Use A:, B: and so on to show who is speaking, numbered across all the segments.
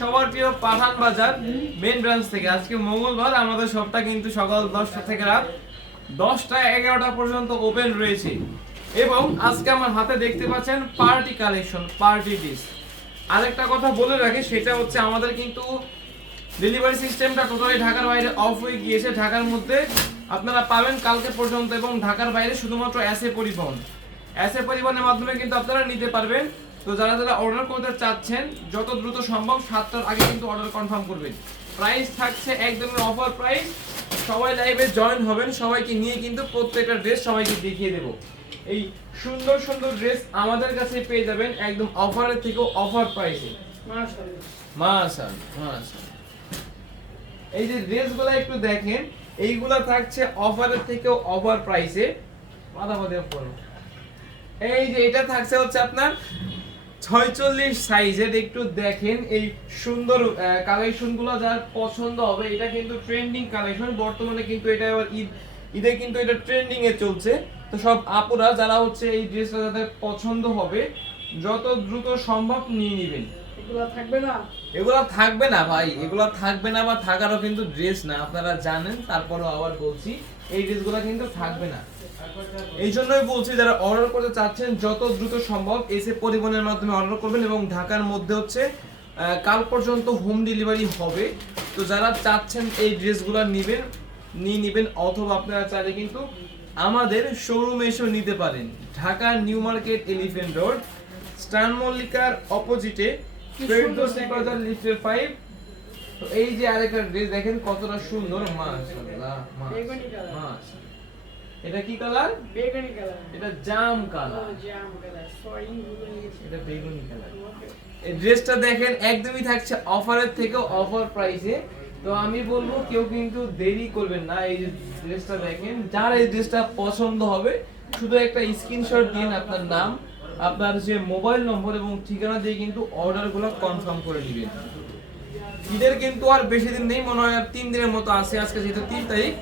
A: সবার প্রিয় পাঠান বাজার মেন ব্রাঞ্চ থেকে। আজকে মঙ্গলবার, আমাদের সবটা কিন্তু সকাল দশটা থেকে রাত দশটা এগারোটা পর্যন্ত ওপেন রয়েছে। এবং আজকে আমার হাতে দেখতে পাচ্ছেন পার্টি কালেকশন পার্টি ডিস আরেকটা কথা বলে রাখি, সেটা হচ্ছে আমাদের কিন্তু ডেলিভারি সিস্টেমটা টোটালি ঢাকার বাইরে অফ হয়ে গিয়েছে। ঢাকার মধ্যে আপনারা পাবেন কালকে পর্যন্ত এবং ঢাকার বাইরে শুধুমাত্র এসএ পরিবহন। এসএ পরিবহনের মাধ্যমে কিন্তু আপনারা নিতে পারবেন তো যারা যারা অর্ডার করতে চাচ্ছেন যত দ্রুত সম্ভব সাতটার আগে কিন্তু অর্ডার কনফার্ম করবেন। প্রাইস থাকছে একদমই অফার প্রাইস সবাই লাইভে জয়েন হবেন সবাইকে নিয়ে কিন্তু প্রত্যেকটা ড্রেস সবাইকে দেখিয়ে দেবো। এই সুন্দর সুন্দর ড্রেস আমাদের কাছে পেয়ে যাবেন একদম অফারের থেকেও অফার প্রাইসে মাশাল মাশাল এই যে ড্রেসগুলো একটু দেখেন এইগুলা থাকছে অফারের থেকেও অফার প্রাইসে মাথামাতি পড়ো এই যে এটা থাকছে হচ্ছে আপনার ছয়চল্লিশ সাইজের একটু দেখেন এই সুন্দর কালেকশনগুলো যার পছন্দ হবে এটা কিন্তু ট্রেন্ডিং কালেকশন বর্তমানে কিন্তু এটা এবার ঈদ ঈদে কিন্তু এটা ট্রেন্ডিং এ চলছে। তো সব আপুরা যারা হচ্ছে এই ড্রেসটা যাদের পছন্দ হবে যত দ্রুত সম্ভব নিয়ে নেবেন।
B: এগুলো থাকবে না?
A: এগুলা থাকবে না ভাই এগুলা থাকবে না বা থাকারও কিন্তু ড্রেস না আপনারা জানেন তারপরও আবার বলছি। এই ড্রেসগুলো কিন্তু থাকবে না। এই জন্যই বলছি যারা অর্ডার করতে চাচ্ছেন যত দ্রুত সম্ভব এসে পরিবহনের মাধ্যমে অর্ডার করবেন এবং ঢাকার মধ্যে হচ্ছে কাল পর্যন্ত হোম ডেলিভারি হবে। তো যারা চাচ্ছেন এই ড্রেসগুলো নেবেন নিয়ে নেবেন অথবা আপনারা চাইলে কিন্তু আমাদের শোরুমে এসেও নিতে পারেন। Dhaka new market elephant road স্টান মল্লিকার অপোজিটে লিফটের ফাইভ তো এই যে আরেকটা ড্রেস দেখেন কতটা সুন্দর মাশাআল্লাহ মাশাআল্লাহ এটা কি কালার
B: বেগুনি কালার
A: এটা জাম কালার
B: জাম কালার গেছি।
A: এটা বেগুনি কালার এই ড্রেসটা দেখেন একদমই থাকছে অফারের থেকেও অফার প্রাইসে তো আমি বলব কেউ কিন্তু দেরি করবেন না। এই যে ড্রেসটা দেখেন যার এই ড্রেসটা পছন্দ হবে শুধু একটা স্ক্রিনশট দিন আপনার নাম আপনার যে মোবাইল নম্বর এবং ঠিকানা দিয়ে কিন্তু অর্ডারগুলো কনফার্ম করে দিবেন। ঈদের কিন্তু আর বেশি দিন নেই মনে হয় আর তিন দিনের মতো আছে আজকে যেহেতু তিন তারিখ।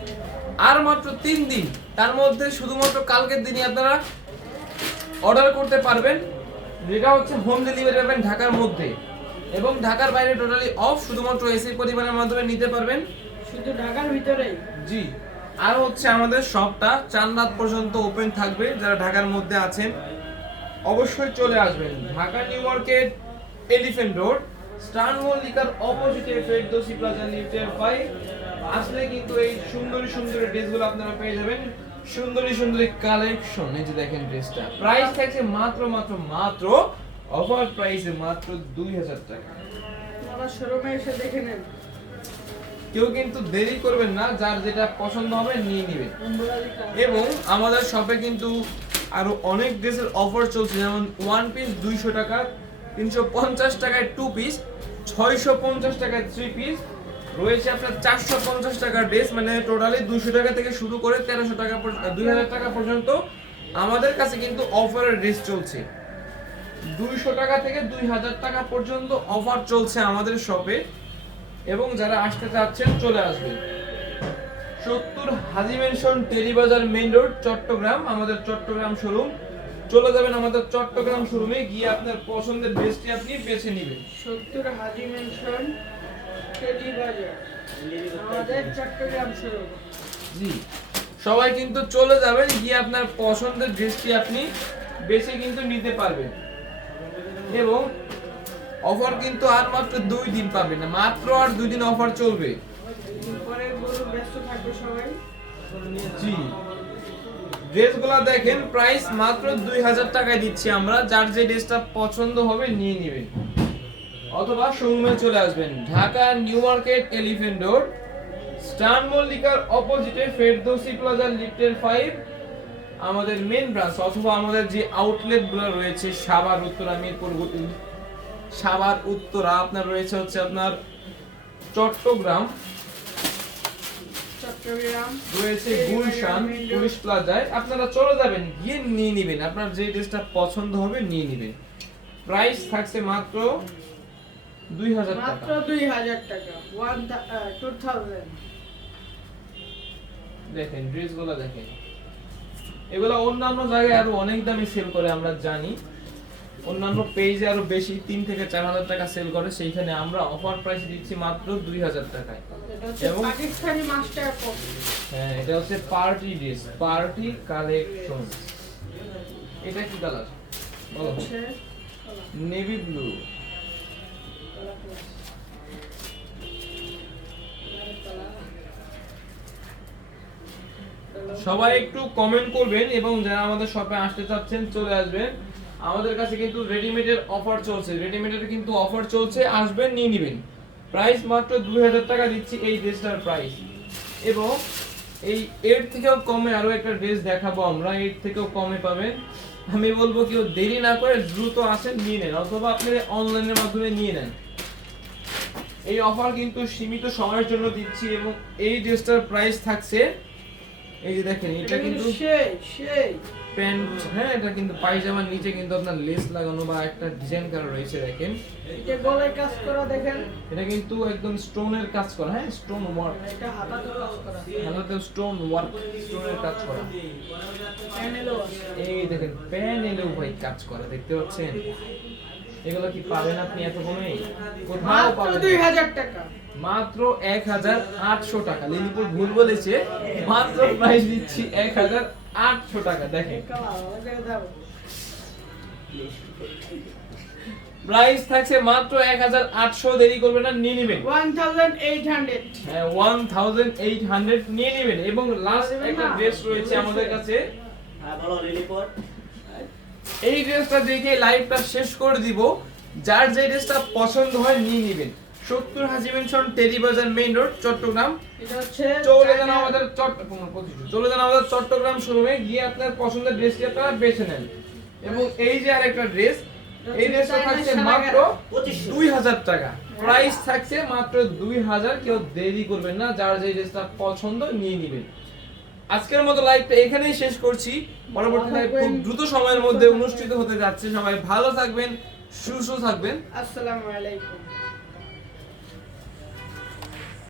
A: আর মাত্র তিন দিন তার মধ্যে শুধুমাত্র কালকের দিনই আপনারা অর্ডার করতে পারবেন। যেটা হচ্ছে হোম ডেলিভারি পাবেন ঢাকার মধ্যে। এবং ঢাকার বাইরে টোটালি অফ শুধুমাত্র এসি পরিবারের মাধ্যমে নিতে পারবেন।
B: শুধু ঢাকার ভিতরে
A: জি। আর হচ্ছে আমাদের শপটা চার রাত পর্যন্ত ওপেন থাকবে যারা ঢাকার মধ্যে আছেন। অবশ্যই চলে আসবেন। Dhaka new market elephant road মল্লিকার অপোজিটে ফেরদৌসি প্লাজা লিফটের পাই আসলে কিন্তু এই সুন্দরী সুন্দরী ড্রেসগুলো আপনারা পেয়ে যাবেন। সুন্দরী সুন্দরী কালেকশন এই যে দেখেন ড্রেসটা। প্রাইস থাকছে মাত্র মাত্র মাত্র অফার প্রাইসে মাত্র দুই হাজার টাকা।
B: শোরুমে এসে দেখে নেন।
A: কেউ কিন্তু দেরি করবেন না যার যেটা পছন্দ হবে নিয়ে নেবেন। এবং আমাদের শপে কিন্তু আরও অনেক ড্রেসের অফার চলছে যেমন ওয়ান পিস দুইশো টাকা তিনশো পঞ্চাশ টাকায় টু পিস ছয়শো পঞ্চাশ টাকায় থ্রি পিস রয়েছে আপনার চারশো পঞ্চাশ টাকার ড্রেস মানে টোটালি দুশো টাকা থেকে শুরু করে তেরোশো টাকা দুই হাজার টাকা পর্যন্ত আমাদের কাছে কিন্তু অফারের ড্রেস চলছে। দুইশো টাকা থেকে দুই হাজার টাকা পর্যন্ত অফার চলছে আমাদের শপে এবং যারা আসতে চাচ্ছেন, চলে আসবেন। সত্তর হাজি মেনশন টেলিবাজার মেইন রোড চট্টগ্রাম, আমাদের চট্টগ্রাম শোরুম চলে যাবেন আমাদের চট্টগ্রাম শোরুমে গিয়ে আপনার পছন্দের ড্রেসটি আপনি বেছে নেবেন।
B: সত্তর হাজি মেনশন টেডি বাজার আমাদের চট্টগ্রাম শোরুম।
A: জি সবাই কিন্তু চলে যাবেন গিয়ে আপনার পছন্দের ড্রেসটি আপনি বেছে কিন্তু নিতে পারবেন। এবং অফার কিন্তু আর মাত্র দুই দিন পাবেন না মাত্র আর দুই দিন অফার চলবে।
B: পরে ব্যস্ত থাকবে সবাই।
A: জি ড্রেসগুলো দেখেন প্রাইস মাত্র দুই হাজার টাকায় দিচ্ছি আমরা। যার যে ড্রেসটা পছন্দ হবে নিয়ে নেবেন। অথবা শোরুমে চলে আসবেন। Dhaka new market elephant road, স্টান মল্লিকার অপোজিটে ফেরদৌসি প্লাজা লিফটের ফাইভ আমাদের মেন ব্রাঞ্চ অথবা আমাদের যে আউটলেটগুলো রয়েছে, সাভার, উত্তরা, মিরপুর, সাভার, উত্তরা, আপনার রয়েছে হচ্ছে আপনার চট্টগ্রাম। রয়েছে গুলশান পুলিশ প্লাজায়। আপনারা চলে যাবেন গিয়ে নিয়ে নেবেন। আপনার যে ড্রেসটা পছন্দ হবে নিয়ে নেবেন। প্রাইস থাকছে মাত্র দুই হাজার
B: মাত্র দুই হাজার টাকা। ওয়ান টু থাউজেন্ড
A: দেখেন ড্রেসগুলো দেখেন। এগুলো অন্যান্য জায়গায় আরও অনেক দামে সেল করে আমরা জানি। অন্যান্য পেজে আরও বেশি তিন থেকে চার হাজার টাকা সেল করে। সেইখানে আমরা অফার প্রাইস দিচ্ছি মাত্র দুই হাজার টাকায়।
B: পাকিস্তানি মাস্টার
A: হ্যাঁ এটা হচ্ছে পার্টি ড্রেস পার্টি কালেকশন। এটা কি কালার? বলো। Navy blue. সবাই একটু কমেন্ট করবেন এবং যারা আমাদের শপে আসতে চাচ্ছেন চলে আসবেন। আমাদের কাছে কিন্তু রেডিমেডের অফার চলছে। রেডিমেডের কিন্তু অফার চলছে আসবেন নিয়ে নেবেন। প্রাইস মাত্র দুই হাজার টাকা দিচ্ছি এই ড্রেসটার প্রাইস। এবং এই এর থেকেও কমে আরও একটা ড্রেস দেখাবো আমরা এর থেকেও কমে পাবেন। আমি বলব কেউ দেরি না করে দ্রুত আসেন নিয়ে নেন অথবা আপনি অনলাইনের মাধ্যমে নিয়ে নেন। এই অফার কিন্তু সীমিত সময়ের জন্য দিচ্ছি এবং এই ড্রেসটার প্রাইস থাকছে এই যে দেখেন এটা কিন্তু
B: সেই সেই।
A: প্যান্ট হ্যাঁ এটা কিন্তু পায়জামার নিচে কিন্তু আপনার লেস লাগানো বা একটা ডিজাইন করা রয়েছে দেখেন।
B: এটা গলায় কাজ করা দেখেন।
A: এটা কিন্তু একদম স্টোনের কাজ করা হ্যাঁ স্টোন ওয়ার্ক
B: এটা হাতাতে কাজ করা।
A: হাতাতে স্টোন ওয়ার্ক স্টোনের কাজ করা।
B: প্যানেলও
A: এই দেখেন প্যান এলেও ভাই কাজ করা দেখতে পাচ্ছেন? এগুলো কি পাবেন আপনি এত কমে? কোথাও পাবেন
B: দুই
A: না।
B: হাজার টাকা।
A: মাত্র এক হাজার আটশো টাকা। লিলিপুর ভুল বলেছে মাত্র প্রাইস দিচ্ছি এক হাজার আটশো টাকা দেখেন। প্রাইস থাকছে মাত্র এক হাজার আটশো দেরি করবেন না নিয়ে নেবেন।
B: One thousand eight hundred.
A: হ্যাঁ ওয়ান থাউজেন্ড এইট হান্ড্রেড নিয়ে নেবেন। এবং লাস্ট একটা ড্রেস রয়েছে আমাদের কাছে।
C: হ্যাঁ
A: এই ড্রেসটা দেখে লাইভটা শেষ করে দিব। যার যে ড্রেসটা পছন্দ হয় নিয়ে নেবেন। সত্তর হাজি মেনশন টেরি বাজার মেইন রোড চট্টগ্রাম।
B: এটা হচ্ছে
A: চলে যান আমাদের চট্টগ্রাম চলে যান আমাদের চট্টগ্রাম শোরুমে গিয়ে আপনার পছন্দের ড্রেসটি আপনারা বেছে নেন। এবং এই যে আরেকটা ড্রেস এই ড্রেসটা থাকছে মাত্র দুই হাজার টাকা। প্রাইস থাকছে মাত্র দুই হাজার। কেউ দেরি করবেন না যার যে ড্রেসটা পছন্দ নিয়ে নেবেন। আজকের মতো লাইভটা এখানেই শেষ করছি। পরবর্তী লাইভ খুব দ্রুত সময়ের মধ্যে অনুষ্ঠিত হতে যাচ্ছে। সবাই ভালো থাকবেন সুস্থ থাকবেন।
B: আসসালামু আলাইকুম।